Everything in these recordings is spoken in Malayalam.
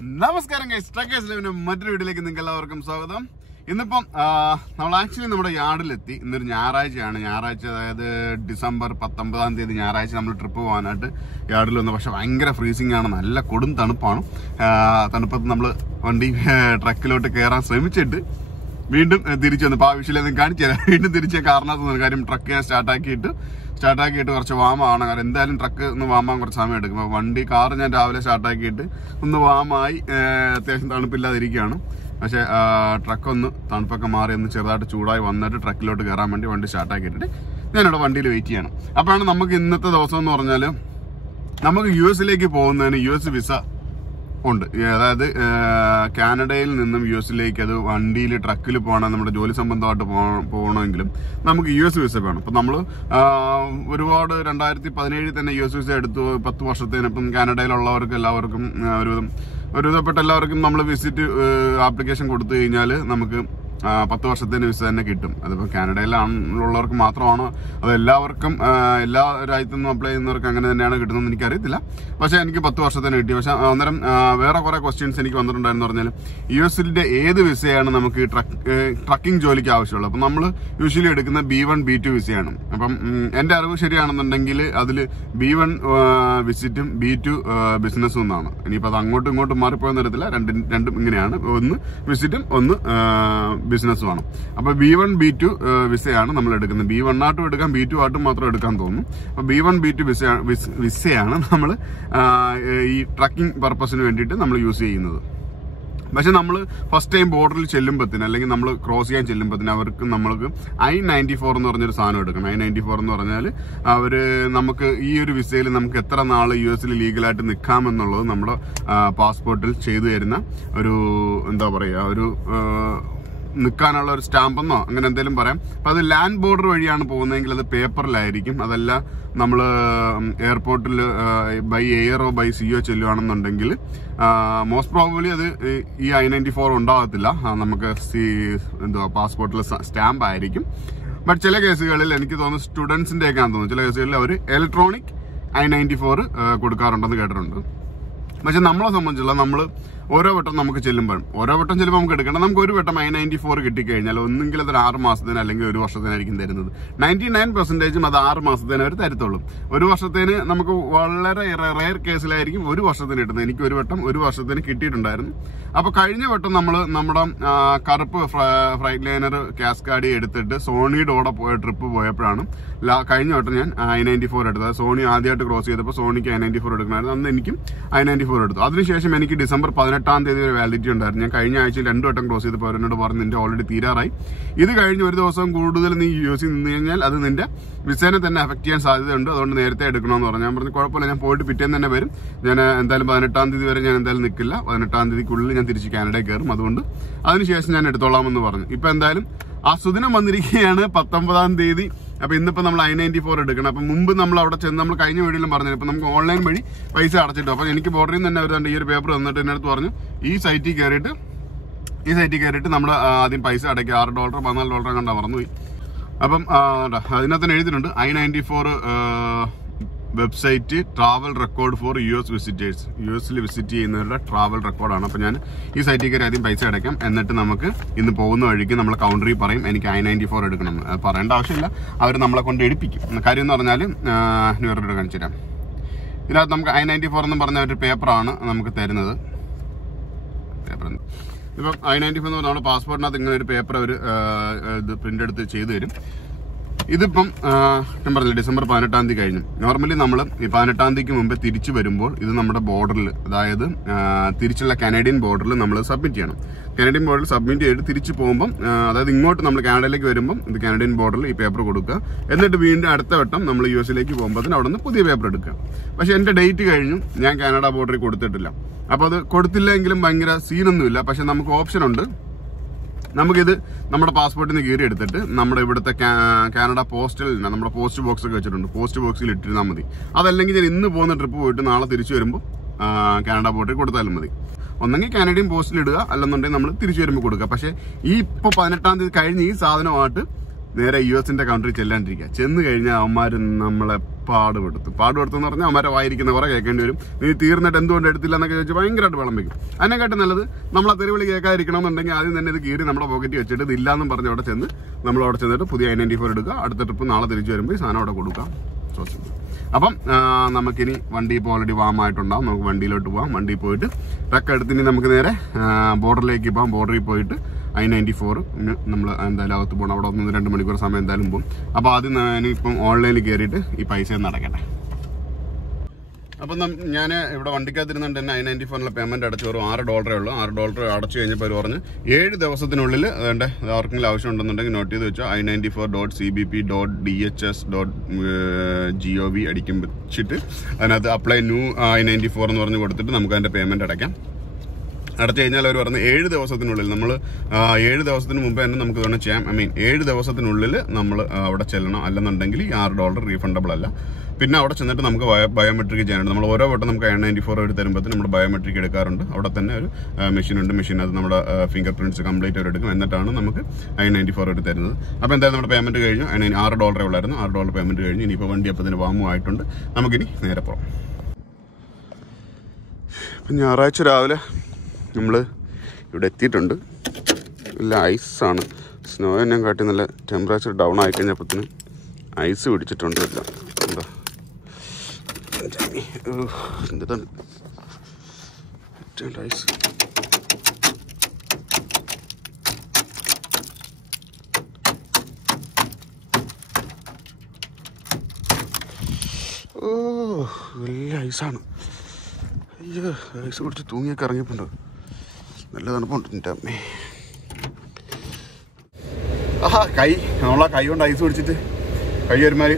നമസ്കാരം ഗൈസ്, ട്രക്കേഴ്സ് ലൈവിന്റെ മറ്റൊരു വീഡിയോയിലേക്ക് നിങ്ങൾക്ക് എല്ലാവർക്കും സ്വാഗതം. ഇന്നിപ്പം നമ്മൾ ആക്ച്വലി നമ്മുടെ യാർഡിലെത്തി. ഇന്നൊരു ഞായറാഴ്ചയാണ്. ഞായറാഴ്ച അതായത് ഡിസംബർ 19 ഞായറാഴ്ച നമ്മൾ ട്രിപ്പ് പോകാനായിട്ട് യാർഡിൽ വന്നു. പക്ഷെ ഭയങ്കര ഫ്രീസിംഗ് ആണ്, നല്ല കൊടും തണുപ്പാണ്. തണുപ്പത്ത് നമ്മൾ വണ്ടി ട്രക്കിലോട്ട് കയറാൻ ശ്രമിച്ചിട്ട് വീണ്ടും തിരിച്ചു വന്നു. അപ്പോൾ ആ വിഷയം കാണിച്ചു തരാം. വീണ്ടും തിരിച്ച കാരണത്ത് കാര്യം ട്രക്ക് ഞാൻ സ്റ്റാർട്ടാക്കിയിട്ട് കുറച്ച് വാമാണ്. കാരണം എന്തായാലും ട്രക്ക് ഒന്ന് വാമാൻ കുറച്ച് സമയം എടുക്കും. അപ്പോൾ കാറ് ഞാൻ രാവിലെ സ്റ്റാർട്ടാക്കിയിട്ട് ഒന്ന് വാമായി അത്യാവശ്യം തണുപ്പില്ലാതിരിക്കുകയാണ്. പക്ഷേ ട്രക്കൊന്ന് തണുപ്പൊക്കെ മാറി ഒന്ന് ചെറുതായിട്ട് ചൂടായി വന്നിട്ട് ട്രക്കിലോട്ട് കയറാൻ വേണ്ടി വണ്ടി സ്റ്റാർട്ടാക്കിയിട്ടിട്ട് ഞാനിവിടെ വണ്ടിയിൽ വെയിറ്റ് ചെയ്യണം. അപ്പോഴാണ് നമുക്ക് ഇന്നത്തെ ദിവസം എന്ന് പറഞ്ഞാൽ നമുക്ക് US പോകുന്നതിന് US വിസ ഉണ്ട്. അതായത് കാനഡയിൽ നിന്നും US അത് വണ്ടിയിൽ ട്രക്കിൽ പോകണം, നമ്മുടെ ജോലി സംബന്ധമായിട്ട് പോകണമെങ്കിലും നമുക്ക് US വിസ വേണം. അപ്പം നമ്മൾ ഒരുപാട് 2017 തന്നെ US വിസ എടുത്തു 10 വർഷത്തേന്. ഇപ്പം കാനഡയിലുള്ളവർക്ക് എല്ലാവർക്കും ഒരുവിധപ്പെട്ട എല്ലാവർക്കും നമ്മൾ വിസിറ്റ് ആപ്ലിക്കേഷൻ കൊടുത്തു കഴിഞ്ഞാൽ നമുക്ക് 10 വർഷത്തിന് വിസ തന്നെ കിട്ടും. അതിപ്പോൾ കാനഡയിലുള്ളവർക്ക് മാത്രമാണോ അത് എല്ലാവർക്കും എല്ലാ രാജ്യത്തു നിന്നും അപ്ലൈ ചെയ്യുന്നവർക്ക് അങ്ങനെ തന്നെയാണ് കിട്ടുന്നതെന്ന് എനിക്കറിയത്തില്ല. പക്ഷേ എനിക്ക് 10 വർഷത്തിന് കിട്ടി. പക്ഷെ അന്നേരം വേറെ കുറേ ക്വസ്റ്റ്യൻസ് എനിക്ക് വന്നിട്ടുണ്ടായിരുന്നു. പറഞ്ഞാൽ US ഏത് വിസയാണ് നമുക്ക് ട്രക്കിംഗ് ജോലിക്ക് ആവശ്യമുള്ളത്. അപ്പം നമ്മൾ യൂഷ്വലി എടുക്കുന്ന B1 B2 വിസയാണ്. അപ്പം എൻ്റെ അറിവ് ശരിയാണെന്നുണ്ടെങ്കിൽ അതിൽ B1 വിസിറ്റും B2 ബിസിനസ്സും എന്നാണ്. ഇനിയിപ്പോൾ അത് അങ്ങോട്ടും ഇങ്ങോട്ടും മാറിപ്പോയെന്ന് അറിയത്തില്ല. രണ്ടും ഇങ്ങനെയാണ്, ഒന്ന് വിസിറ്റും ഒന്ന് ബിസിനസ്സുമാണ്. അപ്പോൾ B1 B2 വിസയാണ് നമ്മൾ എടുക്കുന്നത്. B1 ആയിട്ടും എടുക്കാം, B2 ആയിട്ടും മാത്രം എടുക്കാൻ തോന്നുന്നു. അപ്പോൾ B1 B2 വിസയാണ് നമ്മൾ ഈ ട്രക്കിംഗ് പർപ്പസിന് വേണ്ടിയിട്ട് നമ്മൾ യൂസ് ചെയ്യുന്നത്. പക്ഷെ നമ്മൾ ഫസ്റ്റ് ടൈം ബോർഡറിൽ ചെല്ലുമ്പോഴത്തേന് അല്ലെങ്കിൽ നമ്മൾ ക്രോസ് ചെയ്യാൻ ചെല്ലുമ്പോഴത്തേന് നമ്മൾക്ക് I-94 എന്ന് പറഞ്ഞൊരു സാധനം എടുക്കണം. I-94 എന്ന് പറഞ്ഞാൽ നമുക്ക് ഈ ഒരു വിസയിൽ നമുക്ക് എത്ര നാൾ US ലീഗലായിട്ട് നിൽക്കാമെന്നുള്ളത് നമ്മുടെ പാസ്പോർട്ടിൽ ചെയ്തു തരുന്ന ഒരു എന്താ പറയുക, ഒരു നിൽക്കാനുള്ള ഒരു സ്റ്റാമ്പെന്നോ അങ്ങനെ എന്തെങ്കിലും പറയാം. അപ്പം അത് ലാൻഡ് ബോർഡർ വഴിയാണ് പോകുന്നതെങ്കിൽ അത് പേപ്പറിലായിരിക്കും. അതല്ല നമ്മൾ എയർപോർട്ടിൽ ബൈ എയറോ ബൈ സിയോ ചെല്ലുകയാണെന്നുണ്ടെങ്കിൽ മോസ്റ്റ് പ്രോബബ്ലി അത് ഈ I-94 ഉണ്ടാകത്തില്ല. നമുക്ക് പാസ്പോർട്ടിൽ സ്റ്റാമ്പ് ആയിരിക്കും. ബട്ട് ചില കേസുകളിൽ എനിക്ക് തോന്നുന്നു സ്റ്റുഡൻസിൻ്റെയൊക്കെ ആണെന്ന് തോന്നുന്നു, ചില കേസുകളിൽ അവർ ഇലക്ട്രോണിക് I-94 കൊടുക്കാറുണ്ടെന്ന് കേട്ടിട്ടുണ്ട്. പക്ഷെ നമ്മളെ സംബന്ധിച്ചുള്ള നമ്മൾ ഓരോ വട്ടം ചെല്ലുമ്പോൾ നമുക്ക് എടുക്കേണ്ട, നമുക്ക് ഒരു വട്ടം I-94 കിട്ടിക്കഴിഞ്ഞാൽ ഒന്നെങ്കിൽ അത് 6 മാസത്തിന് അല്ലെങ്കിൽ 1 വർഷത്തിനായിരിക്കും തരുന്നത്. 99% അത് 6 മാസത്തേനെ അവർ തരത്തുള്ളൂ. 1 വർഷത്തേന് നമുക്ക് വളരെ റെയർ കേസിലായിരിക്കും 1 വർഷത്തിന് കിട്ടുന്നത്. എനിക്ക് ഒരു വട്ടം 1 വർഷത്തിന് കിട്ടിയിട്ടുണ്ടായിരുന്നു. അപ്പോൾ കഴിഞ്ഞ വട്ടം നമ്മുടെ കറുപ്പ് ഫ്രൈറ്റ് ലൈനർ കാസ്കാഡി എടുത്തിട്ട് സോണിയുടെ കൂടെ ട്രിപ്പ് പോയപ്പോഴാണ് കഴിഞ്ഞ വട്ടം ഞാൻ I-94 എടുത്തത്. സോണി ആദ്യമായിട്ട് ക്രോസ് ചെയ്തപ്പോൾ സോണിക്ക് I-94 എടുക്കണമായിരുന്നു. അന്ന് എനിക്കും I-94 എടുത്തു. അതിനുശേഷം എനിക്ക് ഡിസംബർ 18 ഒരു വാലിഡിറ്റി ഉണ്ടായിരുന്നു. ഞാൻ കഴിഞ്ഞ ആഴ്ചയിൽ 2 വട്ടം ക്രോസ് ചെയ്തപ്പോൾ അവരോട് പറഞ്ഞു നിന്റെ ഓൾറെഡി തീരാറായി, ഇത് കഴിഞ്ഞ് 1 ദിവസം കൂടുതൽ നീ US നിന്ന് കഴിഞ്ഞാൽ അത് നിന്റെ വിസേനെ തന്നെ അഫക്ട് ചെയ്യാൻ സാധ്യതയുണ്ട്, അതുകൊണ്ട് നേരത്തെ എടുക്കണമെന്ന് പറഞ്ഞു. ഞാൻ പറഞ്ഞു കുഴപ്പമില്ല, ഞാൻ പോയിട്ട് പിറ്റേന്ന് തന്നെ വരും. ഞാൻ എന്തായാലും 18 വരെ ഞാൻ എന്തായാലും നിൽക്കില്ല. 18 ഞാൻ തിരിച്ച് കാനഡയിൽ കയറും, അതുകൊണ്ട് അതിനുശേഷം ഞാൻ എടുത്തോളാമെന്ന് പറഞ്ഞു. ഇപ്പൊ എന്തായാലും ആ സുദിനം വന്നിരിക്കുകയാണ് 19 അപ്പൊ ഇന്നിപ്പോ നമ്മൾ I-94 എടുക്കണം. അപ്പൊ മുമ്പ് നമ്മൾ അവിടെ ചെന്ന് നമ്മൾ കഴിഞ്ഞ വീഡിയോയിലും പറഞ്ഞു ഇപ്പൊ നമുക്ക് ഓൺലൈൻ വഴി പൈസ അടച്ചിട്ടു. അപ്പൊ എനിക്ക് ബോർഡറിൽ നിന്ന് തന്നെ വരുന്നുണ്ട് ഈ ഒരു പേപ്പർ തന്നിട്ട് എന്നെ അടുത്ത് പറഞ്ഞു ഈ സൈറ്റിൽ കയറിയിട്ട് നമ്മൾ ആദ്യം പൈസ അടയ്ക്കുക. $6 $14 കണ്ടാ മറന്നുപോയി. അപ്പം അതിനകത്ത് എഴുതിയിട്ടുണ്ട് I-94 website travel record four US visitors. US visit ചെയ്യുന്നവരുടെ ട്രാവൽ റെക്കോർഡാണ്. അപ്പോൾ ഞാൻ ഈ സൈറ്റിൽ കയറി ആദ്യം പൈസ അടയ്ക്കാം. എന്നിട്ട് നമുക്ക് ഇന്ന് പോകുന്ന വഴിക്ക് നമ്മൾ കൗണ്ടറിൽ പറയും എനിക്ക് I-94 എടുക്കണം. അത് പറയേണ്ട ആവശ്യമില്ല, അവർ നമ്മളെ കൊണ്ട് എടുപ്പിക്കും. കാര്യം എന്ന് പറഞ്ഞാൽ വേറൊരു കാണിച്ചു തരാം. ഇതിനകത്ത് നമുക്ക് I-94 എന്ന് പറഞ്ഞ ഒരു പേപ്പറാണ് നമുക്ക് തരുന്നത്. ഇപ്പം I-94 എന്ന് പറഞ്ഞാൽ നമ്മുടെ പാസ്പോർട്ടിനകത്ത് ഇങ്ങനെ ഒരു പേപ്പർ അവർ ഇത് പ്രിന്റ് എടുത്ത് ചെയ്തു തരും. ഇതിപ്പം ഞാൻ പറഞ്ഞില്ല ഡിസംബർ 18 കഴിഞ്ഞു. നോർമലി നമ്മൾ ഈ 18 മുമ്പേ തിരിച്ചു വരുമ്പോൾ ഇത് നമ്മുടെ ബോർഡറിൽ, അതായത് തിരിച്ചുള്ള കനേഡിയൻ ബോർഡറിൽ നമ്മൾ സബ്മിറ്റ് ചെയ്യണം. കനേഡിയൻ ബോർഡറിൽ സബ്മിറ്റ് ചെയ്തിട്ട് തിരിച്ചു പോകുമ്പം, അതായത് ഇങ്ങോട്ട് നമ്മൾ കാനഡയിലേക്ക് വരുമ്പം ഇത് കാനഡിയൻ ബോർഡറിൽ ഈ പേപ്പർ കൊടുക്കുക. എന്നിട്ട് വീണ്ടും അടുത്ത വട്ടം നമ്മൾ US പോകുമ്പോൾ അവിടെ നിന്ന് പുതിയ പേപ്പർ എടുക്കുക. പക്ഷെ എൻ്റെ ഡേറ്റ് കഴിഞ്ഞു, ഞാൻ കാനഡ ബോർഡറിൽ കൊടുത്തിട്ടില്ല. അപ്പോൾ അത് കൊടുത്തില്ലെങ്കിലും ഭയങ്കര സീനൊന്നുമില്ല. പക്ഷെ നമുക്ക് ഓപ്ഷൻ ഉണ്ട്. നമുക്കിത് നമ്മുടെ പാസ്പോർട്ടിൽ നിന്ന് കീറി എടുത്തിട്ട് നമ്മുടെ ഇവിടുത്തെ കാനഡ പോസ്റ്റൽ നമ്മുടെ പോസ്റ്റ് ബോക്സ് ഒക്കെ വെച്ചിട്ടുണ്ട്, പോസ്റ്റ് ബോക്സിൽ ഇട്ടിരുന്നാൽ മതി. അതല്ലെങ്കിൽ ഞാൻ ഇന്ന് പോകുന്ന ട്രിപ്പ് പോയിട്ട് നാളെ തിരിച്ചു വരുമ്പോൾ കാനഡ ബോർഡറിൽ കൊടുത്താലും മതി. ഒന്നെങ്കിൽ കാനഡിയൻ പോസ്റ്റിൽ ഇടുക, അല്ലെന്നുണ്ടെങ്കിൽ നമ്മൾ തിരിച്ചു വരുമ്പോൾ കൊടുക്കുക. പക്ഷേ ഈ ഇപ്പോൾ 18 കഴിഞ്ഞ് ഈ സാധനമായിട്ട് നേരെ US കൗണ്ടറിൽ ചെല്ലാണ്ടിരിക്കുക. ചെന്ന് കഴിഞ്ഞാൽ അവന്മാർ നമ്മളെ പാടുപെടുത്തെന്ന് പറഞ്ഞാൽ അവരെ വായിരിക്കുന്ന കുറെ കേൾക്കേണ്ടി വരും. നീ തീർന്നിട്ട് എന്തുകൊണ്ട് എടുത്തില്ല എന്നൊക്കെ ചോദിച്ചാൽ ഭയങ്കരമായിട്ട് വിളമ്പിക്കും. അതിനെക്കാട്ടും നല്ലത് നമ്മളെ തെരുവിളി കേൾക്കാതിരിക്കണമെന്നുണ്ടെങ്കിൽ ആദ്യം തന്നെ ഇത് കീറി നമ്മുടെ പോക്കറ്റ് വെച്ചിട്ട് ഇത് ഇല്ലാന്നും പറഞ്ഞ് അവിടെ ചെന്ന് നമ്മളവിടെ ചെന്നിട്ട് പുതിയ I-94 എടുക്കുക. അടുത്ത ട്രിപ്പ് നാളെ തിരിച്ചു വരുമ്പോൾ ഈ സാധനം അവിടെ കൊടുക്കാം. അപ്പം നമുക്കിനി വണ്ടി ഇപ്പോൾ ഓൾറെഡി വാമായിട്ടുണ്ടാവും. നമുക്ക് വണ്ടിയിലോട്ട് പോകാം. വണ്ടിയിൽ പോയിട്ട് ട്രക്ക് എടുത്തിനി നമുക്ക് നേരെ ബോർഡറിലേക്ക് പോകാം. ബോർഡറിൽ പോയിട്ട് I-94 നമ്മൾ എന്തായാലും അകത്ത് പോകണം. അവിടെ 1-2 മണിക്കൂർ സമയം എന്തായാലും പോകും. അപ്പോൾ ആദ്യം ഞാനിപ്പം ഓൺലൈനിൽ കയറിയിട്ട് ഈ പൈസ നടക്കട്ടെ. അപ്പം ഞാൻ ഇവിടെ വണ്ടിക്കകത്തിരുന്നുണ്ട് തന്നെ I-94 പേയ്മെന്റ് അടച്ചു. വെറും $6 ഉള്ളൂ. $6 അടച്ചു കഴിഞ്ഞപ്പോൾ അവർ പറഞ്ഞ് 7 ദിവസത്തിനുള്ളിൽ വേണ്ട ആർക്കെങ്കിലും ആവശ്യം ഉണ്ടെന്നുണ്ടെങ്കിൽ നോട്ട് ചെയ്ത് വെച്ചാൽ I-94.cbp.dhs.gov അടിക്കും വെച്ചിട്ട് അതിനകത്ത് അപ്ലൈ ന്യൂ I-94 എന്ന് പറഞ്ഞ് കൊടുത്തിട്ട് നമുക്ക് അതിൻ്റെ പേയ്മെന്റ് അടയ്ക്കാം. അടച്ചു കഴിഞ്ഞാൽ അവർ പറഞ്ഞ് 7 ദിവസത്തിനുള്ളിൽ നമ്മൾ 7 ദിവസത്തിന് മുമ്പ് തന്നെ നമുക്ക് തന്നെ ചെയ്യാം. 7 ദിവസത്തിനുള്ളിൽ നമ്മൾ അവിടെ ചെല്ലണം. അല്ലെന്നുണ്ടെങ്കിൽ ഈ $6 റീഫണ്ടബിൾ അല്ല. പിന്നെ അവിടെ ചെന്നിട്ട് നമുക്ക് ബയോമെട്രിക് ചെയ്യാനുണ്ട്. നമ്മൾ ഓരോ വട്ടം നമുക്ക് I-94 എടുത്ത് തരുമ്പോഴത്തേന് നമ്മൾ ബയോമെട്രിക് എടുക്കാറുണ്ട്. അവിടെ തന്നെ ഒരു മെഷീനുണ്ട്. മെഷീനകത്ത് നമ്മുടെ ഫിംഗർ പ്രിന്റ്സ് കംപ്ലീറ്റ് അവർ എടുക്കും. എന്നിട്ടാണ് നമുക്ക് I-94 എടുത്ത് തരുന്നത്. അപ്പോൾ എന്തായാലും നമ്മുടെ പേയ്മെന്റ് കഴിഞ്ഞു. $6 ഉള്ളായിരുന്നു. $6 പേയ്മെന്റ് കഴിഞ്ഞു. ഇനിയിപ്പോൾ വണ്ടി അപ്പോൾ തന്നെ വാമുമായിട്ടുണ്ട്. നമുക്കിനി നേരെ പോകാം. ഇപ്പം ഞായറാഴ്ച രാവിലെ നമ്മൾ ഇവിടെ എത്തിയിട്ടുണ്ട്. നല്ല ഐസാണ്. സ്നോ എന്നെ കാട്ടി നല്ല ടെമ്പറേച്ചർ ഡൗൺ ആയിക്കഴിഞ്ഞപ്പോഴത്തേന് ഐസ് പിടിച്ചിട്ടുണ്ട്. എല്ലാം എന്താ എന്താണ് ഐസ്. വലിയ ഐസാണ്. അയ്യോ, ഐസ് പിടിച്ച് തൂങ്ങിയൊക്കെ ഇറങ്ങിയപ്പോണ്ട് നല്ല തണുപ്പുണ്ട് എൻ്റെ അമ്മേ. നമ്മളാ കൈ കൊണ്ട് ഐസ് പിടിച്ചിട്ട് കൈ ഒരുമാതിരി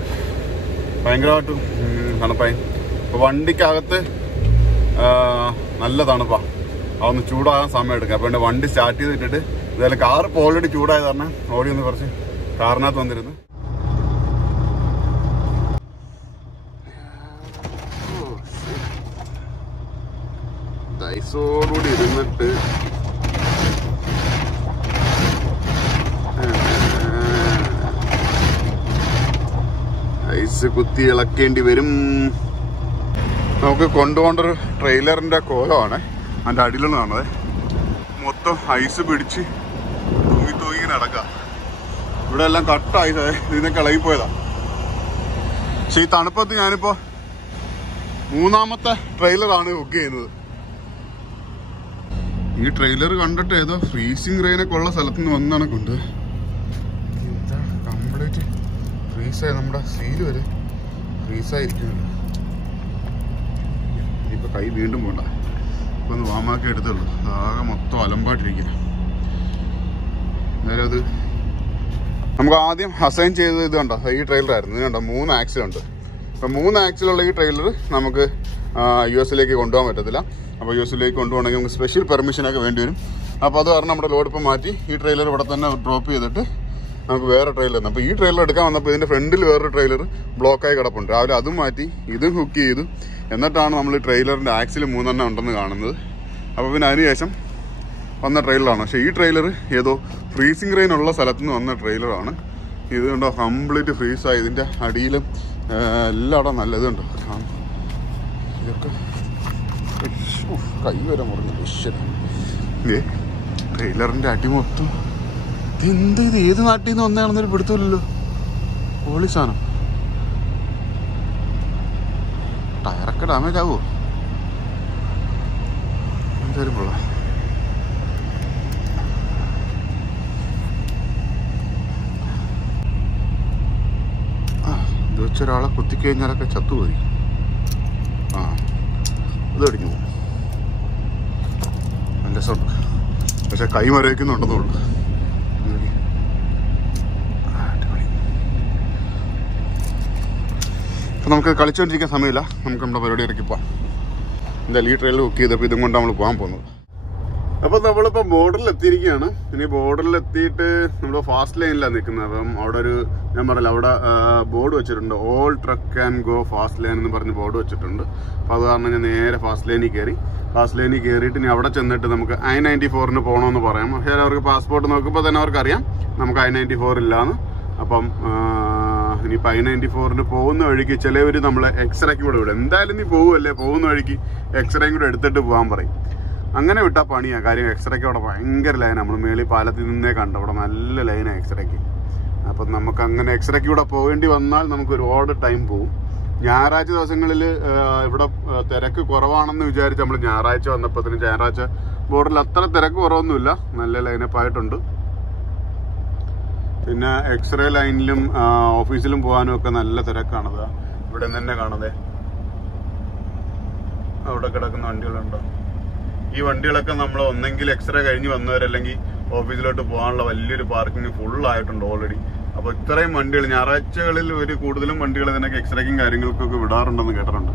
ഭയങ്കരമായിട്ട് തണുപ്പായി. അപ്പോൾ വണ്ടിക്കകത്ത് നല്ല തണുപ്പാണ്. അതൊന്ന് ചൂടാകാൻ സമയം എടുക്കുക. അപ്പോൾ എൻ്റെ വണ്ടി സ്റ്റാർട്ട് ചെയ്തിട്ടിട്ട് ഇതായാലും കാർ ഇപ്പോൾ ഓൾറെഡി ചൂടായത് കാരണം ഓടി ഒന്ന് കുറച്ച് കാറിനകത്ത് വന്നിരുന്നു. ഐസോടുകൂടി ഇരുന്നിട്ട് ഐസ് കുത്തി ഇളക്കേണ്ടി വരും. നമുക്ക് കൊണ്ടുപോകേണ്ടൊരു ട്രെയിലറിന്റെ കോലമാണ്. അതിൻ്റെ അടിയിലുള്ളതാണത്. മൊത്തം ഐസ് പിടിച്ച് തൂങ്ങി നടക്കുക. ഇവിടെ എല്ലാം കട്ട ഐസ്. ഇതിനൊക്കെ ഇളകിപ്പോയതാ. പക്ഷെ ഈ തണുപ്പത്ത് ഞാനിപ്പോ 3ാമത്തെ ട്രെയിലറാണ് ബുക്ക് ചെയ്യുന്നത്. ഈ ട്രെയിലർ കണ്ടിട്ട് ഏതോ ഫ്രീസിങ് റെയിനൊക്കെ ഉള്ള സ്ഥലത്ത് നിന്ന് വന്നാണ് കൊണ്ട് എന്താ കംപ്ലീറ്റ് ഫ്രീസായി. നമ്മുടെ സീല് വരെ ഫ്രീസായിരിക്കുന്നുണ്ട്. ഇനിയിപ്പോൾ കൈ വീണ്ടും പോണ്ട. ഇപ്പൊ ഒന്ന് വാമാക്കി എടുത്തുള്ളൂ. ആകെ മൊത്തം അലമ്പായിട്ടിരിക്കുക. നേരെ അത് നമുക്ക് ആദ്യം അസൈൻ ചെയ്തത് ഇത് കണ്ടോ, ഈ ട്രെയിലറായിരുന്നു. ഇത് കണ്ടോ 3 ആക്സിലുണ്ട്. അപ്പം 3 ആക്സിലുള്ള ഈ ട്രെയിലർ നമുക്ക് US കൊണ്ടുപോകാൻ പറ്റത്തില്ല. അപ്പോൾ US കൊണ്ടുപോകണമെങ്കിൽ നമുക്ക് സ്പെഷ്യൽ പെർമിഷനൊക്കെ വേണ്ടി വരും. അപ്പോൾ അത് കാരണം നമ്മുടെ ലോഡ് ഇപ്പം മാറ്റി ഈ ട്രെയിലർ ഇവിടെ തന്നെ ഡ്രോപ്പ് ചെയ്തിട്ട് നമുക്ക് വേറെ ട്രെയിലർ തന്നു. അപ്പോൾ ഈ ട്രെയിലർ എടുക്കാൻ വന്നപ്പോൾ ഇതിൻ്റെ ഫ്രണ്ടിൽ വേറൊരു ട്രെയിലർ ബ്ലോക്കായി കിടപ്പുണ്ട്. രാവിലെ അതും മാറ്റി ഇതും ഹുക്ക് ചെയ്തു. എന്നിട്ടാണ് നമ്മൾ ഈ ട്രെയിലറിൻ്റെ ആക്സിൽ 3 ഉണ്ടെന്ന് കാണുന്നത്. അപ്പോൾ പിന്നെ അതിനുശേഷം വന്ന ട്രെയിലറാണ്. പക്ഷേ ഈ ട്രെയിലർ ഏതോ ഫ്രീസിങ് റെയിൻ ഉള്ള സ്ഥലത്ത് നിന്ന് വന്ന ട്രെയിലറാണ്. ഇത് കണ്ടോ കംപ്ലീറ്റ് ഫ്രീസായി. ഇതിൻ്റെ അടിയിലും എല്ലായിടം നല്ല ഇതുണ്ടോ. ഇതൊക്കെ കൈ വരെ മുറിഞ്ഞു. ട്രെയിലറിൻ്റെ അടി മൊത്തം ഇത് ഏത് നാട്ടിൽ നിന്ന് വന്നതാണെന്നൊരു പിടുത്തമില്ലല്ലോ. ഹോളി സാധനം. ടയറൊക്കെ ഡാമേജ് ആവുമോ എന്തായാലും കൊള്ളാം. ഇത് വെച്ചൊരാളെ കുത്തിക്കഴിഞ്ഞാലൊക്കെ ചത്തുപോയി. ഇത് അടിഞ്ഞു പോകും. നല്ല രസമുണ്ട്. പക്ഷെ കൈ മരവിക്കുന്നുണ്ടെന്നുള്ളൂ. അപ്പം നമുക്ക് കളിച്ചുകൊണ്ടിരിക്കാൻ സമയമില്ല. നമുക്ക് നമ്മുടെ പരിപാടി ഇറക്കി പോവാം. എന്തായാലും ഈ ട്രെയിനിൽ ബുക്ക് ചെയ്തപ്പോൾ ഇതും കൊണ്ട് നമ്മൾ പോകാൻ പോകുന്നത്. അപ്പോൾ നമ്മളിപ്പോൾ ബോർഡറിൽ എത്തിയിരിക്കുകയാണ്. ഇനി ബോർഡറിൽ എത്തിയിട്ട് നമ്മൾ ഫാസ്റ്റ് ലൈനിലാണ് നിൽക്കുന്നത്. അപ്പം അവിടെ ഒരു ഞാൻ പറഞ്ഞില്ല, അവിടെ ബോർഡ് വെച്ചിട്ടുണ്ട്. All truck and go fast line എന്ന് പറഞ്ഞ് ബോർഡ് വെച്ചിട്ടുണ്ട്. അപ്പോൾ അത് കാരണം ഞാൻ നേരെ ഫാസ്റ്റ് ലൈനിൽ കയറി. ഫാസ്റ്റ് ലൈനിൽ കയറിയിട്ട് ഇനി അവിടെ ചെന്നിട്ട് നമുക്ക് I-94 പോകണമെന്ന് പറയാം. പക്ഷേ അവർക്ക് പാസ്പോർട്ട് നോക്കുമ്പോൾ തന്നെ അവർക്കറിയാം നമുക്ക് I-94 ഇല്ലാന്ന്. അപ്പം ഇനിയിപ്പോൾ I-94 പോകുന്ന വഴിക്ക് ചിലവർ നമ്മളെ എക്സ്റേക്ക് കൂടെ വിടും. എന്തായാലും നീ പോകുമല്ലേ, പോകുന്ന വഴിക്ക് എക്സ്റേയും കൂടെ എടുത്തിട്ട് പോകാൻ പറയും. അങ്ങനെ വിട്ടാൽ പണിയാണ്. കാര്യം എക്സ്റേക്ക് അവിടെ ഭയങ്കര ലൈനാണ്. നമ്മൾ മേളിൽ പാലത്തിൽ നിന്നേ കണ്ടു, അവിടെ നല്ല ലൈനാണ് എക്സ്റേക്ക്. അപ്പം നമുക്ക് അങ്ങനെ എക്സ്റേക്ക് കൂടെ പോകേണ്ടി വന്നാൽ നമുക്ക് ഒരുപാട് ടൈം പോകും. ഞായറാഴ്ച ദിവസങ്ങളിൽ ഇവിടെ തിരക്ക് കുറവാണെന്ന് വിചാരിച്ച് നമ്മൾ ഞായറാഴ്ച വന്നപ്പോഴത്തേനും ഞായറാഴ്ച ബോർഡറിൽ അത്ര തിരക്ക് കുറവൊന്നുമില്ല, നല്ല ലൈനപ്പ് ആയിട്ടുണ്ട്. പിന്നെ എക്സ്റേ ലൈനിലും ഓഫീസിലും പോകാനും ഒക്കെ നല്ല തിരക്കാണത്. ഇവിടെ തന്നെ കാണുന്നത് അവിടെ കിടക്കുന്ന വണ്ടികളുണ്ടോ. ഈ വണ്ടികളൊക്കെ നമ്മൾ ഒന്നെങ്കിൽ എക്സ്റേ കഴിഞ്ഞ് വന്നവരല്ലെങ്കിൽ ഓഫീസിലോട്ട് പോകാനുള്ള വലിയൊരു പാർക്കിംഗ് ഫുള്ളായിട്ടുണ്ട് ഓൾറെഡി. അപ്പോൾ ഇത്രയും വണ്ടികൾ ഞായറാഴ്ചകളിൽ ഒരു കൂടുതലും വണ്ടികൾ ഇതിനൊക്കെ എക്സ്റേക്കും കാര്യങ്ങൾക്കൊക്കെ വിടാറുണ്ടെന്ന് കേട്ടിട്ടുണ്ട്.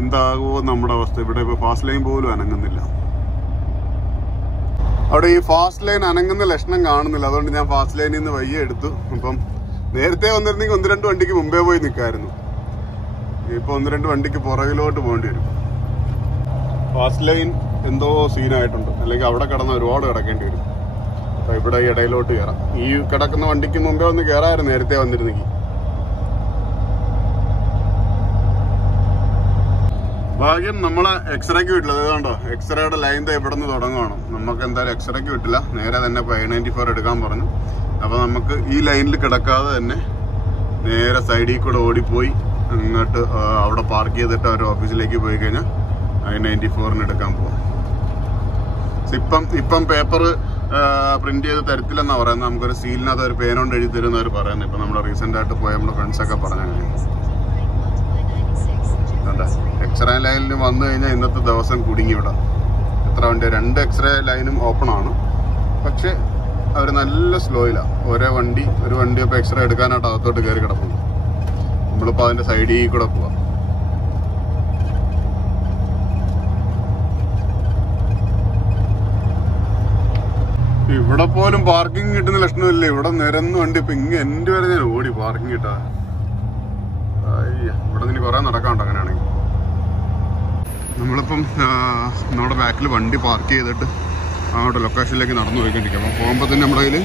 എന്താകുമോ നമ്മുടെ അവസ്ഥ? ഇവിടെ ഇപ്പോൾ ഫാസ്റ്റ് ലൈൻ പോലും അനങ്ങുന്നില്ല. അവിടെ ഈ ഫാസ്റ്റ് ലൈൻ അനങ്ങുന്ന ലക്ഷണം കാണുന്നില്ല. അതുകൊണ്ട് ഞാൻ ഫാസ്റ്റ് ലൈനിൽ നിന്ന് വയ്യ എടുത്തു. അപ്പം നേരത്തെ വന്നിരുന്നെങ്കിൽ 1-2 വണ്ടിക്ക് മുമ്പേ പോയി നിൽക്കാമായിരുന്നു. ഇപ്പോൾ 1-2 വണ്ടിക്ക് പുറകിലോട്ട് പോകേണ്ടി വരും. ഫാസ്റ്റ് ലൈൻ എന്തോ സീനായിട്ടുണ്ട്, അല്ലെങ്കിൽ അവിടെ കിടന്ന് ഒരുപാട് കിടക്കേണ്ടി വരും. അപ്പോൾ ഇവിടെ ഇടയിലോട്ട് കയറാം. ഈ കിടക്കുന്ന വണ്ടിക്ക് മുമ്പേ ഒന്ന് കയറാമായിരുന്നു നേരത്തെ വന്നിരുന്നെങ്കിൽ. ഭാഗ്യം നമ്മളെ എക്സ്റേക്ക് വിട്ടില്ല. അതുകൊണ്ടോ എക്സ്റേയുടെ ലൈൻ ഇവിടെ നിന്ന് തുടങ്ങുകയാണ്. നമുക്ക് എന്തായാലും എക്സ്റേക്ക് വിട്ടില്ല, നേരെ തന്നെ I-94 എടുക്കാൻ പറഞ്ഞു. അപ്പോൾ നമുക്ക് ഈ ലൈനിൽ കിടക്കാതെ തന്നെ നേരെ സൈഡിൽ കൂടെ ഓടിപ്പോയി അങ്ങോട്ട് അവിടെ പാർക്ക് ചെയ്തിട്ട് അവർ ഓഫീസിലേക്ക് പോയി കഴിഞ്ഞാൽ I-94 എടുക്കാൻ പോവാം. ഇപ്പം പേപ്പർ പ്രിന്റ് ചെയ്ത് തരത്തില്ലെന്നാണ് പറയുന്നത്. നമുക്കൊരു സീലിനകത്ത് ഒരു പേനോണ്ട് എഴുതി തരുമെന്ന് അവർ പറയുന്നത്. ഇപ്പം നമ്മുടെ റീസെന്റ് ആയിട്ട് പോയ നമ്മുടെ ഫ്രണ്ട്സൊക്കെ പറഞ്ഞു. എക്സ്റേ ലൈനിൽ വന്നു കഴിഞ്ഞാൽ ഇന്നത്തെ ദിവസം കുടുങ്ങി. ഇവിടെ എത്ര വണ്ടി? 2 എക്സ്റേ ലൈനും ഓപ്പൺ ആണ്, പക്ഷെ അവർ നല്ല സ്ലോയിലാണ്. ഒരു വണ്ടി ഇപ്പോൾ എക്സ്റേ എടുക്കാനായിട്ട് അകത്തോട്ട് കയറി കിടക്കുന്നു. നമ്മളിപ്പോൾ അതിന്റെ സൈഡിൽ കൂടെ പോവാം. ഇവിടെ പോലും പാർക്കിംഗ് കിട്ടുന്ന ലക്ഷണമില്ല. ഇവിടെ നിരന്ന് വണ്ടി ഇപ്പൊ എന്റെ വരെ ഞാൻ ഓടി പാർക്കിംഗ് കിട്ടാ. ഇവിടെ നിന്ന് കുറെ നടക്കാണ്ട്. അങ്ങനെയാണെങ്കിൽ നമ്മളിപ്പം നമ്മുടെ ബാക്കിൽ വണ്ടി പാർക്ക് ചെയ്തിട്ട് അങ്ങോട്ട് ലൊക്കേഷനിലേക്ക് നടന്നു പോയിക്കൊണ്ടിരിക്കും. അപ്പോൾ പോകുമ്പോൾ തന്നെ നമ്മുടെ കയ്യിൽ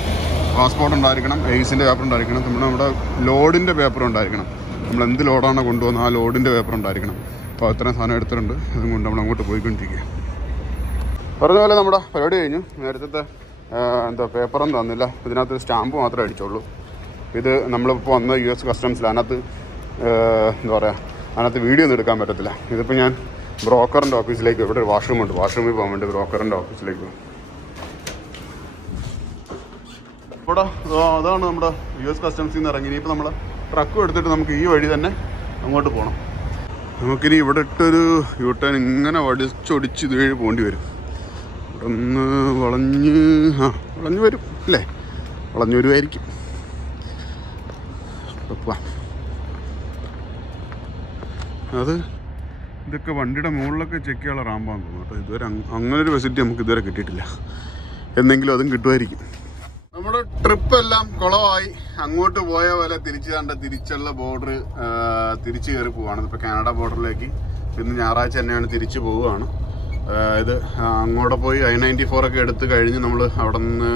പാസ്പോർട്ട് ഉണ്ടായിരിക്കണം, എയ്സിൻ്റെ പേപ്പർ ഉണ്ടായിരിക്കണം, നമ്മുടെ ലോഡിൻ്റെ പേപ്പർ ഉണ്ടായിരിക്കണം. നമ്മൾ എന്ത് ലോഡാണോ കൊണ്ടുവന്നത് ആ ലോഡിൻ്റെ പേപ്പർ ഉണ്ടായിരിക്കണം. അപ്പോൾ അത്രയും സാധനം എടുത്തിട്ടുണ്ട്. അതും കൊണ്ട് നമ്മൾ അങ്ങോട്ട് പോയിക്കൊണ്ടിരിക്കുക. പറഞ്ഞ പോലെ നമ്മുടെ പരിപാടി കഴിഞ്ഞു. നേരത്തെ പേപ്പറൊന്നും തന്നില്ല, ഇതിനകത്ത് സ്റ്റാമ്പ് മാത്രമേ അടിച്ചുള്ളൂ. ഇത് നമ്മളിപ്പോൾ വന്ന US കസ്റ്റംസിൽ. അതിനകത്ത് എന്താ പറയുക, അതിനകത്ത് വീഡിയോ ഒന്നും എടുക്കാൻ പറ്റത്തില്ല. ഇതിപ്പോൾ ഞാൻ ബ്രോക്കറിൻ്റെ ഓഫീസിലേക്ക്, ഇവിടെ ഒരു വാഷ്റൂമുണ്ട്, വാഷ്റൂമിൽ പോകാൻ വേണ്ടി ബ്രോക്കറിൻ്റെ ഓഫീസിലേക്ക് പോകും. ഇവിടെ അതാണ് നമ്മുടെ US കസ്റ്റംസിൽ നിന്ന് ഇറങ്ങി. ഇനിയിപ്പോൾ നമ്മൾ ട്രക്കും എടുത്തിട്ട് നമുക്ക് ഈ വഴി തന്നെ അങ്ങോട്ട് പോകണം. നമുക്കിനി ഇവിടെ ഇട്ടൊരു യൂട്ടേൺ ഇങ്ങനെ വടിച്ചൊടിച്ച് ഇതുവഴി പോകേണ്ടി വരും. ഇവിടെ ഒന്ന് വളഞ്ഞ് വരും അല്ലേ? വളഞ്ഞു വരുമായിരിക്കും. ഇതൊക്കെ വണ്ടിയുടെ മുകളിലൊക്കെ ചെക്ക് ചെയ്യാനുള്ള റാമ്പാന്ന് തോന്നുന്നു കേട്ടോ. ഇതുവരെ അങ്ങനൊരു ഫെസിലിറ്റി നമുക്ക് ഇതുവരെ കിട്ടിയിട്ടില്ല. എന്തെങ്കിലും അതും കിട്ടുമായിരിക്കും. നമ്മുടെ ട്രിപ്പ് എല്ലാം കുളമായി. അങ്ങോട്ട് പോയ പോലെ തിരിച്ചുള്ള ബോർഡർ തിരിച്ചു കയറി പോവാണ്. ഇപ്പോൾ കാനഡ ബോർഡറിലേക്ക് ഇന്ന് ഞായറാഴ്ച തന്നെയാണ് തിരിച്ചു പോവുകയാണ്. ഇത് അങ്ങോട്ട് പോയി I-94 ഒക്കെ എടുത്ത് കഴിഞ്ഞ് നമ്മൾ അവിടെ നിന്ന്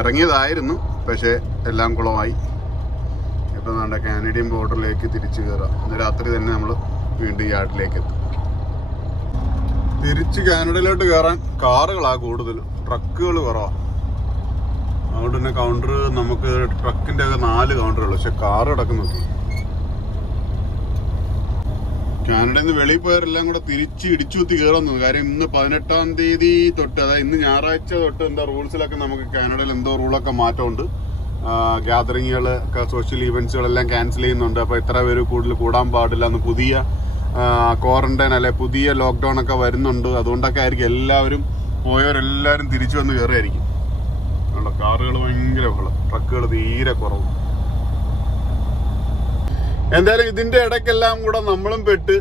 ഇറങ്ങിയതായിരുന്നു. പക്ഷേ എല്ലാം കുളമായി. ഇപ്പം നമ്മുടെ കാനഡിയൻ ബോർഡറിലേക്ക് തിരിച്ചു കയറാം. ഇന്ന് രാത്രി തന്നെ നമ്മൾ വീണ്ടും യാർഡിലേക്ക് എത്തും. തിരിച്ച് കാനഡയിലോട്ട് കയറാൻ കാറുകളാണ് കൂടുതലും, ട്രക്കുകൾ കുറവാണ്. അതുകൊണ്ട് തന്നെ കൗണ്ടർ നമുക്ക് ട്രക്കിൻ്റെ ഒക്കെ 4 കൗണ്ടറുള്ളൂ. പക്ഷെ കാറ് കിടക്കുന്നു. കാനഡയിൽ നിന്ന് വെളിയിൽ പോയവരെല്ലാം കൂടെ തിരിച്ച് ഇടിച്ചു കുത്തി കയറുന്നു. കാര്യം ഇന്ന് 18-ാം തീയതി തൊട്ട്, അതായത് ഇന്ന് ഞായറാഴ്ച തൊട്ട് എന്താ റൂൾസിലൊക്കെ നമുക്ക് കാനഡയിൽ എന്തോ റൂളൊക്കെ മാറ്റമുണ്ട്. ഗ്യാതറിങ്ങുകൾ, സോഷ്യൽ ഈവൻസുകളെല്ലാം ക്യാൻസൽ ചെയ്യുന്നുണ്ട്. അപ്പോൾ ഇത്ര പേര് കൂടുതൽ കൂടാൻ പാടില്ല എന്ന് പുതിയ ക്വാറന്റൈൻ അല്ലെ പുതിയ ലോക്ക്ഡൗൺ ഒക്കെ വരുന്നുണ്ട്. അതുകൊണ്ടൊക്കെ ആയിരിക്കും എല്ലാവരും പോയവരെല്ലാവരും തിരിച്ചു വന്ന് കയറിയായിരിക്കും. കാറുകൾ ഭയങ്കര ബഹളം, ട്രക്കുകൾ തീരെ കുറവ്. എന്തായാലും ഇതിന്റെ ഇടയ്ക്കെല്ലാം കൂടെ നമ്മളും പെട്ട്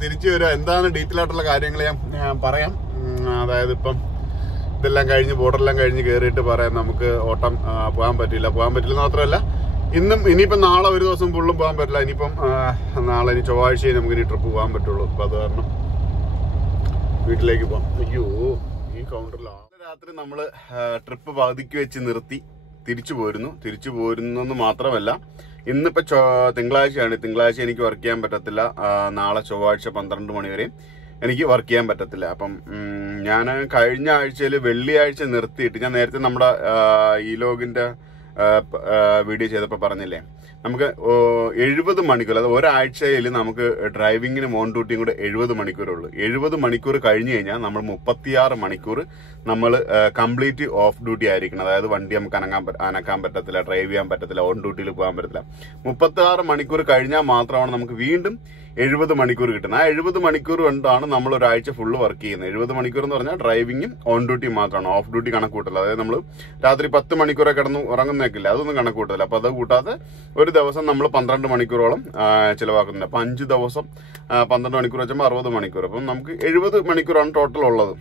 തിരിച്ചു വരിക. എന്താണ് ഡീറ്റെയിൽ ആയിട്ടുള്ള കാര്യങ്ങൾ ഞാൻ പറയാം. അതായത് ഇപ്പം ഇതെല്ലാം കഴിഞ്ഞ് ബോർഡറെല്ലാം കഴിഞ്ഞ് കയറിയിട്ട് പറയാം. നമുക്ക് ഓട്ടം പോകാൻ പറ്റില്ല മാത്രമല്ല ഇനിയിപ്പം നാളെ ഒരു ദിവസം ഫുള്ളും പോകാൻ പറ്റില്ല. ഇനിയിപ്പം നാളെ ഇനി ചൊവ്വാഴ്ചയും നമുക്ക് ഇനി ട്രിപ്പ് പോകാൻ പറ്റുള്ളൂ. അപ്പം അത് കാരണം വീട്ടിലേക്ക് പോകാം. അയ്യോ, ഈ കൗണ്ടറിലാണ് രാത്രി നമ്മൾ ട്രിപ്പ് പകുതിക്ക് വെച്ച് നിർത്തി. തിരിച്ചു പോരുന്നു മാത്രമല്ല ഇന്നിപ്പോ തിങ്കളാഴ്ചയാണ്. തിങ്കളാഴ്ച എനിക്ക് വർക്ക് ചെയ്യാൻ പറ്റത്തില്ല. നാളെ ചൊവ്വാഴ്ച 12 മണി വരെ എനിക്ക് വർക്ക് ചെയ്യാൻ പറ്റത്തില്ല. അപ്പം ഞാൻ കഴിഞ്ഞ ആഴ്ചയിൽ വെള്ളിയാഴ്ച നിർത്തിയിട്ട്, ഞാൻ നേരത്തെ നമ്മുടെ ഈ ലോഗിന്റെ വീഡിയോ ചെയ്തപ്പോൾ പറഞ്ഞില്ലേ, നമുക്ക് 70 മണിക്കൂർ, അതായത് ഒരാഴ്ചയിൽ നമുക്ക് ഡ്രൈവിങ്ങിന് ഓൺ ഡ്യൂട്ടിയും കൂടെ 70 മണിക്കൂറുള്ളൂ. 70 മണിക്കൂർ കഴിഞ്ഞു കഴിഞ്ഞാൽ നമ്മൾ 36 മണിക്കൂർ നമ്മൾ കംപ്ലീറ്റ് ഓഫ് ഡ്യൂട്ടി ആയിരിക്കണം. അതായത് വണ്ടി നമുക്ക് അനക്കാൻ പറ്റത്തില്ല, ഡ്രൈവ് ചെയ്യാൻ പറ്റത്തില്ല, ഓൺ ഡ്യൂട്ടിയിൽ പോകാൻ പറ്റത്തില്ല. 36 മണിക്കൂർ കഴിഞ്ഞാൽ മാത്രമാണ് നമുക്ക് വീണ്ടും 70 മണിക്കൂർ കിട്ടുന്നത്. ആ 70 മണിക്കൂർ കൊണ്ടാണ് നമ്മൾ ഒരാഴ്ച ഫുള്ള് വർക്ക് ചെയ്യുന്നത്. 70 മണിക്കൂർ എന്ന് പറഞ്ഞാൽ ഡ്രൈവിങ്ങും ഓൺ ഡ്യൂട്ടിയും മാത്രമാണ്. ഓഫ് ഡ്യൂട്ടി കണക്കൂട്ടില്ല. അതായത് നമ്മൾ രാത്രി 10 മണിക്കൂറെ കിടന്ന് ഉറങ്ങുന്നേക്കില്ല, അതൊന്നും കണക്കൂട്ടില്ല. അപ്പൊ അത് കൂട്ടാതെ ഒരു ദിവസം നമ്മൾ 12 മണിക്കൂറോളം ചിലവാക്കുന്നുണ്ട്. അപ്പൊ 5 ദിവസം 12 മണിക്കൂർ വെച്ചുമ്പോൾ 60 മണിക്കൂർ. അപ്പം നമുക്ക് 70 മണിക്കൂറാണ് ടോട്ടൽ ഉള്ളത്.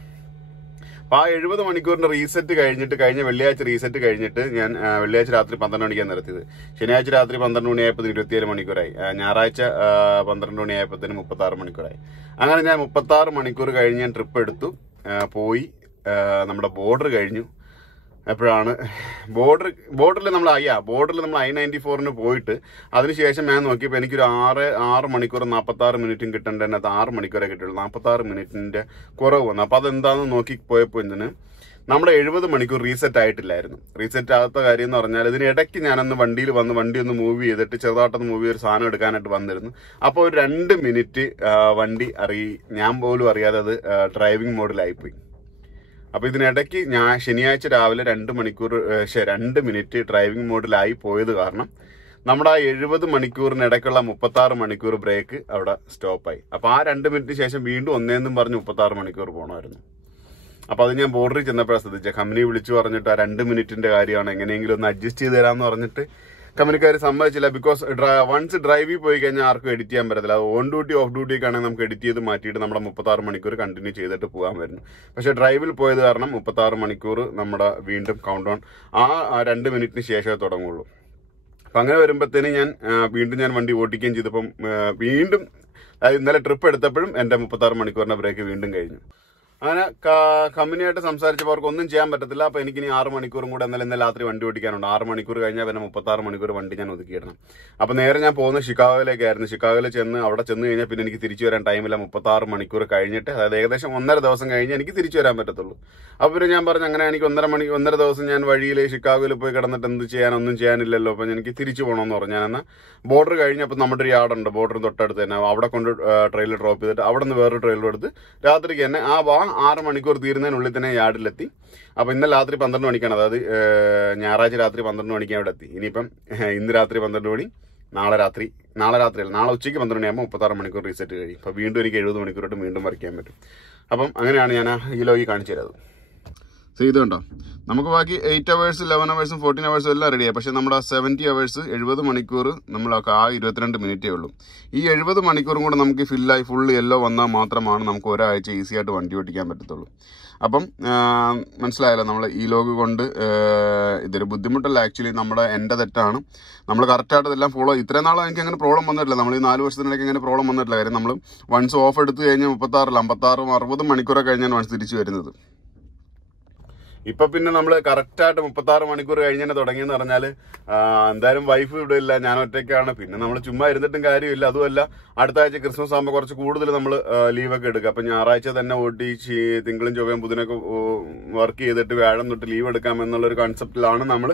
അപ്പൊ ആ 70 മണിക്കൂറിന്റെ റീസെറ്റ് കഴിഞ്ഞിട്ട്, കഴിഞ്ഞ വെള്ളിയാഴ്ച റീസെറ്റ് കഴിഞ്ഞിട്ട് ഞാൻ വെള്ളിയാഴ്ച രാത്രി 12 മണിക്കാണ് നിർത്തിയത്. ശനിയാഴ്ച രാത്രി 12 മണിയായപ്പോൾ 27 മണിക്കൂറായി. ഞായറാഴ്ച 12 മണിയായപ്പോഴത്തേന് 36 മണിക്കൂറായി. അങ്ങനെ ഞാൻ 36 മണിക്കൂർ കഴിഞ്ഞ് ഞാൻ ട്രിപ്പ് എടുത്തു, പോയി. നമ്മുടെ ബോർഡർ കഴിഞ്ഞു. എപ്പോഴാണ് ബോർഡറിൽ നമ്മൾ I-94 പോയിട്ട് അതിനുശേഷം ഞാൻ നോക്കിയപ്പോൾ എനിക്കൊരു 6 മണിക്കൂർ 46 മിനിറ്റും കിട്ടേണ്ട, അതിനകത്ത് 6 മണിക്കൂറേ കിട്ടുള്ളൂ. 46 മിനിറ്റിന്റെ കുറവ് വന്നു. അപ്പൊ അതെന്താണെന്ന് നോക്കി പോയപ്പോൾ നമ്മുടെ 70 മണിക്കൂർ റീസെറ്റ് ആയിട്ടില്ലായിരുന്നു. റീസെറ്റ് ആകാത്ത കാര്യം എന്ന് പറഞ്ഞാൽ, ഇതിനിടയ്ക്ക് ഞാനൊന്ന് വണ്ടിയിൽ വന്ന് വണ്ടി ഒന്ന് മൂവ് ചെയ്തിട്ട് ചെറുതായിട്ടൊന്ന് മൂവ് ചെയ്ത് ഒരു സാധനം എടുക്കാനായിട്ട് വന്നിരുന്നു. അപ്പോൾ ഒരു 2 മിനിറ്റ് വണ്ടി ഞാൻ പോലും അറിയാതെ അത് ഡ്രൈവിംഗ് മോഡിലായിപ്പോയി. അപ്പൊ ഇതിനിടയ്ക്ക് ഞാൻ ശനിയാഴ്ച രാവിലെ 2 മിനിറ്റ് ഡ്രൈവിംഗ് മോഡിലായി പോയത് കാരണം നമ്മുടെ ആ 70 മണിക്കൂറിനിടയ്ക്കുള്ള 36 മണിക്കൂർ ബ്രേക്ക് അവിടെ സ്റ്റോപ്പായി. അപ്പൊ ആ 2 മിനിറ്റിന് ശേഷം വീണ്ടും ഒന്നേന്നും പറഞ്ഞ് 36 മണിക്കൂർ പോകണമായിരുന്നു. അപ്പൊ അത് ഞാൻ ബോർഡറിൽ ചെന്നപ്പോഴാണ് ശ്രദ്ധിച്ചത്. കമ്പനി വിളിച്ചു പറഞ്ഞിട്ട് ആ 2 മിനിറ്റിന്റെ കാര്യമാണ്, എങ്ങനെയെങ്കിലും ഒന്ന് അഡ്ജസ്റ്റ് ചെയ്ത് തരാമെന്ന് പറഞ്ഞിട്ട് കമ്പനിക്കാർ സമ്മതിച്ചില്ല. ബിക്കോസ് വൺസ് ഡ്രൈവിൽ പോയി കഴിഞ്ഞാൽ ആർക്കും എഡിറ്റ് ചെയ്യാൻ പറ്റത്തില്ല. അത് ഓൺ ഡ്യൂട്ടി ഓഫ് ഡ്യൂട്ടി ഒക്കെ ആണെങ്കിൽ നമുക്ക് എഡിറ്റ് ചെയ്ത് മാറ്റിയിട്ട് നമ്മുടെ 36 മണിക്കൂർ കണ്ടിന്യൂ ചെയ്തിട്ട് പോകാൻ വരുന്നു. പക്ഷെ ഡ്രൈവിൽ പോയത് കാരണം 36 മണിക്കൂർ നമ്മുടെ വീണ്ടും കൗണ്ട് ഓൺ ആ 2 മിനിറ്റിന് ശേഷമേ തുടങ്ങുള്ളൂ. അപ്പൊ അങ്ങനെ വരുമ്പോഴത്തേന് ഞാൻ വണ്ടി ഓടിക്കുകയും ചെയ്തപ്പം വീണ്ടും ഇന്നലെ ട്രിപ്പ് എടുത്തപ്പോഴും എന്റെ 36 മണിക്കൂറിന്റെ ബ്രേക്ക് വീണ്ടും കഴിഞ്ഞു. അങ്ങനെ കമ്പനിയായിട്ട് സംസാരിച്ചപ്പോൾ അവർക്ക് ഒന്നും ചെയ്യാൻ പറ്റത്തില്ല. അപ്പൊ എനിക്കിനി 6 മണിക്കൂറും കൂടെ ഇന്നലെ രാത്രി വണ്ടി ഓടിക്കാനുണ്ട്. 6 മണിക്കൂർ കഴിഞ്ഞാൽ പിന്നെ 36 മണിക്കൂർ വണ്ടി ഞാൻ ഒതുക്കിയിടണം. അപ്പൊ നേരെ ഞാൻ പോകുന്നത് ഷിക്കാഗോയിലേക്കായിരുന്നു. ഷിക്കാഗോയിൽ അവിടെ ചെന്ന് കഴിഞ്ഞാൽ പിന്നെ എനിക്ക് തിരിച്ചു വരാൻ ടൈമില്ല. 36 മണിക്കൂർ കഴിഞ്ഞിട്ട്, അതായത് ഏകദേശം 1.5 ദിവസം കഴിഞ്ഞ് എനിക്ക് തിരിച്ചു വരാൻ പറ്റത്തുള്ളൂ. അപ്പൊ പിന്നെ ഞാൻ പറഞ്ഞു, അങ്ങനെ എനിക്ക് 1.5 ദിവസം ഞാൻ വഴിയിൽ ഷിക്കാഗോയിൽ പോയി കിടന്നിട്ട് ഒന്നും ചെയ്യാനില്ലല്ലോ. അപ്പൊ എനിക്ക് തിരിച്ചു പോകണമെന്ന് പറഞ്ഞു. ഞാൻ ബോർഡർ കഴിഞ്ഞപ്പോൾ നമ്മുടെ ഒരു യാർഡുണ്ട്, ബോർഡർ തൊട്ടടുത്ത് തന്നെ. അവിടെ കൊണ്ട് ട്രെയിലർ ഡ്രോപ്പ് ചെയ്തിട്ട് അവിടെ നിന്ന് വേറൊരു ട്രെയിലർ എടുത്ത് രാത്രിക്ക് തന്നെ 6 മണിക്കൂർ തീരുന്നതിനുള്ളിൽ തന്നെ യാർഡിലെത്തി. അപ്പൊ ഇന്നലെ രാത്രി 12 മണിക്കാണ്, അതായത് ഞായറാഴ്ച രാത്രി 12 മണിക്ക് അവിടെ എത്തി. ഇനിയിപ്പം ഇന്ന് രാത്രി 12 മണി, നാളെ ഉച്ചയ്ക്ക് 12 മണിയാകുമ്പോൾ 36 മണിക്കൂർ റീസെറ്റ് കഴിയും. അപ്പൊ വീണ്ടും എനിക്ക് 70 മണിക്കൂറായിട്ട് വീണ്ടും വർക്ക് ചെയ്യാൻ പറ്റും. അപ്പം അങ്ങനെയാണ് ഞാൻ ഈ ലോഗി കാണിച്ചു തരുന്നത്. ഇത് കണ്ടോ, നമുക്ക് ബാക്കി 8 hours 11 hours 14 hours എല്ലാം റെഡിയായി. പക്ഷെ നമ്മുടെ 70 hours 70 മണിക്കൂർ നമ്മളൊക്കെ ആ 22 മിനിറ്റേ ഉള്ളൂ. ഈ 70 മണിക്കൂറും കൂടെ നമുക്ക് ഫില്ലായി ഫുള്ള് യെല്ലോ വന്നാൽ മാത്രമാണ് നമുക്ക് ഒരാഴ്ച ഈസി ആയിട്ട് വണ്ടി ഓടിക്കാൻ പറ്റത്തുള്ളൂ. അപ്പം മനസ്സിലായല്ലോ, നമ്മൾ ഈ ലോഗ് കൊണ്ട് ഇതൊരു ബുദ്ധിമുട്ടല്ല. ആക്ച്വലി എൻ്റെ തെറ്റാണ്. നമ്മൾ കറക്റ്റായിട്ട് ഇതെല്ലാം ഫോളോ, ഇത്രയും നാളും എനിക്ക് അങ്ങനെ പ്രോബ്ലം വന്നിട്ടില്ല. നമ്മൾ ഈ 4 വർഷത്തിനിടയ്ക്ക് അങ്ങനെ പ്രോബ്ലം വന്നിട്ടില്ല. കാര്യം നമ്മൾ വൺസ് ഓഫ് എടുത്ത് കഴിഞ്ഞാൽ 56 60 മണിക്കൂറൊക്കെ കഴിഞ്ഞാണ് വൺസ് തിരിച്ചു വരുന്നത്. ഇപ്പൊ പിന്നെ നമ്മൾ കറക്റ്റായിട്ട് 36 മണിക്കൂർ കഴിഞ്ഞാൽ തുടങ്ങിയെന്ന് പറഞ്ഞാൽ, എന്തായാലും വൈഫ് ഇവിടെ ഇല്ല, ഞാൻ ഒറ്റയ്ക്കാണ്. പിന്നെ നമ്മൾ ചുമ്മാ ഇരുന്നിട്ടും കാര്യമില്ല. അതുമല്ല, അടുത്ത ആഴ്ച ക്രിസ്മസ് ആകുമ്പോൾ കുറച്ച് കൂടുതൽ നമ്മൾ ലീവൊക്കെ എടുക്കുക. അപ്പൊ ഞായറാഴ്ച തന്നെ ഓടി തിങ്കളും ചൊവ്വയും ബുധനൊക്കെ വർക്ക് ചെയ്തിട്ട് വ്യാഴം തൊട്ട് ലീവ് എടുക്കാം എന്നുള്ളൊരു കോൺസെപ്റ്റിലാണ് നമ്മൾ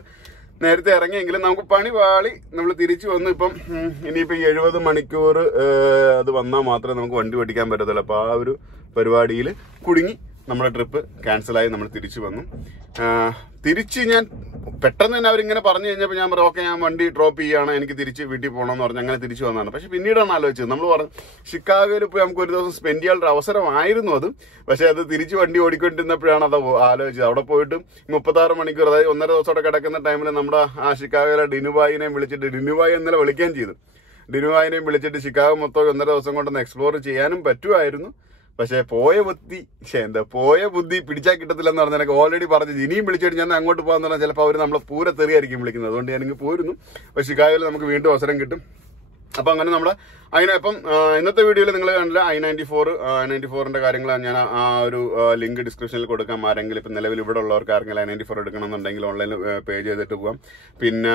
നേരത്തെ ഇറങ്ങിയെങ്കിലും നമുക്ക് പണി പാളി നമ്മൾ തിരിച്ചു വന്നു. ഇപ്പം ഇനിയിപ്പോൾ ഈ 70 മണിക്കൂർ അത് വന്നാൽ മാത്രമേ നമുക്ക് വണ്ടി ഓടിക്കാൻ പറ്റത്തുള്ളൂ. അപ്പോൾ ആ ഒരു പരിപാടിയിൽ കുടുങ്ങി നമ്മുടെ ട്രിപ്പ് ക്യാൻസലായി. നമ്മൾ തിരിച്ചു വന്നു. തിരിച്ച് ഞാൻ പെട്ടെന്ന് തന്നെ അവരിങ്ങനെ പറഞ്ഞു കഴിഞ്ഞപ്പോൾ ഞാൻ പറഞ്ഞു, ഓക്കെ, ഞാൻ വണ്ടി ഡ്രോപ്പ് ചെയ്യുകയാണ്, എനിക്ക് തിരിച്ച് വീട്ടിൽ പോകണമെന്ന് പറഞ്ഞ് അങ്ങനെ തിരിച്ചു വന്നതാണ്. പക്ഷെ പിന്നീടാണ് ആലോചിച്ചത്, നമ്മൾ പറഞ്ഞു ഷിക്കാഗോയിൽ പോയി നമുക്ക് ഒരു ദിവസം സ്പെൻഡ് ചെയ്യാനുള്ള അവസരമായിരുന്നു അത്. പക്ഷെ അത് തിരിച്ച് വണ്ടി ഓടിക്കൊണ്ടിരുന്നപ്പോഴാണ് അത് ആലോചിച്ചത്. അവിടെ പോയിട്ട് 36 മണിക്കൂർ, അതായത് 1.5 ദിവസത്തോടെ കിടക്കുന്ന ടൈമിൽ നമ്മുടെ ആ ഷിക്കാഗോയിലെ ഡിനുബായിനെയും വിളിച്ചിട്ട്, ഡിനുബായി ഇന്നലെ വിളിക്കുകയും ചെയ്തു. ഡിനുബായിനെയും വിളിച്ചിട്ട് ഷിക്കാഗോ മൊത്തം 1.5 ദിവസം കൊണ്ടൊന്ന് എക്സ്പ്ലോർ ചെയ്യാനും പറ്റുമായിരുന്നു. പക്ഷെ പോയ ബുദ്ധി പിടിച്ചാൽ കിട്ടത്തില്ലെന്ന് പറഞ്ഞാൽ എനിക്ക് ഓൾറെഡി പറഞ്ഞു. ഇനിയും വിളിച്ചിട്ട് ഞാൻ അങ്ങോട്ട് പോകാന്ന് പറഞ്ഞാൽ ചിലപ്പോൾ അവർ നമ്മളെ പൂര തെറിയായിരിക്കും വിളിക്കുന്നത്. അതുകൊണ്ട് ഞാനിങ്ങ് പോയിരുന്നു. പക്ഷെ ഷിക്കാഗോയിൽ നമുക്ക് വീണ്ടും അവസരം കിട്ടും. അപ്പൊ അങ്ങനെ നമ്മുടെ ഇപ്പം ഇന്നത്തെ വീഡിയോയിൽ നിങ്ങൾ കണ്ടില്ല i94ന്റെ കാര്യങ്ങൾ ഞാൻ ആ ഒരു ലിങ്ക് ഡിസ്ക്രിപ്ഷനിൽ കൊടുക്കാം. ആരെങ്കിലും ഇപ്പം നിലവിൽ ഇവിടെ ഉള്ളവർക്ക് ആരെങ്കിലും i94 എടുക്കണമെന്നുണ്ടെങ്കിൽ ഓൺലൈനിൽ പേ ചെയ്തിട്ട് പോകാം. പിന്നെ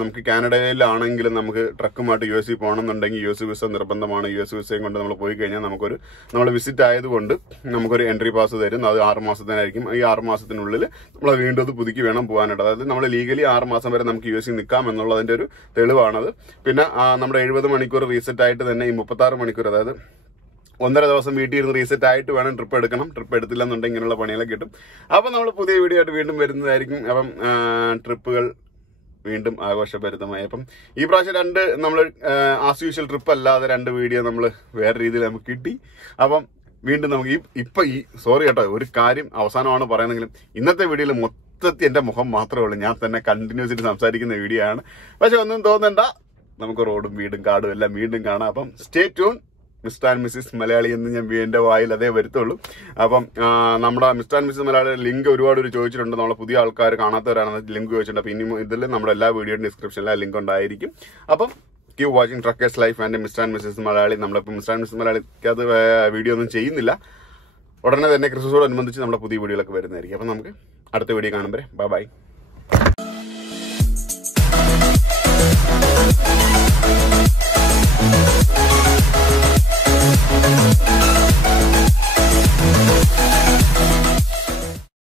നമുക്ക് കാനഡയിലാണെങ്കിലും നമുക്ക് ട്രക്കുമായിട്ട് US പോകണമെന്നുണ്ടെങ്കിൽ US വിസ നിർബന്ധമാണ്. US വിസയും കൊണ്ട് നമ്മൾ പോയി കഴിഞ്ഞാൽ നമ്മൾ വിസിറ്റ് ആയതുകൊണ്ട് നമുക്കൊരു എൻട്രി പാസ് തരും. അത് 6 മാസത്തിനായിരിക്കും. ഈ 6 മാസത്തിനുള്ളിൽ നമ്മൾ വീണ്ടും അത് പുതുക്കി വേണം പോകാനായിട്ട്. അതായത് നമ്മൾ ലീഗലി 6 മാസം വരെ നമുക്ക് US നിൽക്കാം എന്നുള്ളതിന്റെ ഒരു തെളിവാണത്. പിന്നെ നമ്മുടെ 70 മണിക്കൂർ റീസെറ്റ് ആയിട്ട് തന്നെ ഈ 36 മണിക്കൂർ, അതായത് 1.5 ദിവസം വീട്ടിൽ ഇരുന്ന് റീസെറ്റ് ആയിട്ട് വേണം ട്രിപ്പ് എടുക്കണം. ട്രിപ്പ് എടുത്തില്ല എന്നുണ്ടെങ്കിൽ ഇങ്ങനെയുള്ള പണികളൊക്കെ കിട്ടും. അപ്പം നമ്മൾ പുതിയ വീഡിയോ ആയിട്ട് വീണ്ടും വരുന്നതായിരിക്കും. അപ്പം ട്രിപ്പുകൾ വീണ്ടും ആഘോഷഭരിതമായി. അപ്പം ഈ പ്രാവശ്യം നമ്മൾ ആസ് യൂഷ്വൽ ട്രിപ്പ് അല്ലാതെ 2 വീഡിയോ നമ്മൾ വേറെ രീതിയിൽ നമുക്ക് കിട്ടി. അപ്പം വീണ്ടും നമുക്ക് സോറി കേട്ടോ, ഒരു കാര്യം അവസാനമാണ് പറയുന്നെങ്കിലും ഇന്നത്തെ വീഡിയോയിൽ മൊത്തത്തിൽ എന്റെ മുഖം മാത്രമേ ഉള്ളൂ. ഞാൻ തന്നെ കണ്ടിന്യൂസ്ലി സംസാരിക്കുന്ന വീഡിയോ ആണ്. പക്ഷെ ഒന്നും തോന്നണ്ട, നമുക്ക് റോഡും വീടും കാടും എല്ലാം വീണ്ടും കാണാം. അപ്പം stay tune. Mister and Mrs Malayali എന്ന് ഞാൻ എന്റെ വായിൽ അതേ വരുത്തുള്ളൂ. അപ്പം നമ്മുടെ mister and Mrs Malayali link ഒരുപാട് ചോദിച്ചിട്ടുണ്ട്. നമ്മളെ പുതിയ ആൾക്കാർ കാണാത്തവരാണ് ലിങ്ക് ചോദിച്ചിട്ടുണ്ട്. അപ്പൊ ഇനി ഇതിൽ നമ്മുടെ എല്ലാ വീഡിയോയുടെ ഡിസ്ക്രിപ്ഷനിൽ ലിങ്ക് ഉണ്ടായിരിക്കും. അപ്പം keep watching truckers life and mister and Mrs Malayali. നമ്മളിപ്പോൾ മിസ്റ്റർ ആൻഡ് മിസ്സിസ് മലയാളിക്ക് അത് വീഡിയോ ഒന്നും ചെയ്യുന്നില്ല. ഉടനെ തന്നെ ക്രിസ്മസോടനുബന്ധിച്ച് നമ്മുടെ പുതിയ വീഡിയോകളൊക്കെ വരുന്നതായിരിക്കും. അപ്പം നമുക്ക് അടുത്ത വീഡിയോ കാണുമ്പോൾ ബൈ.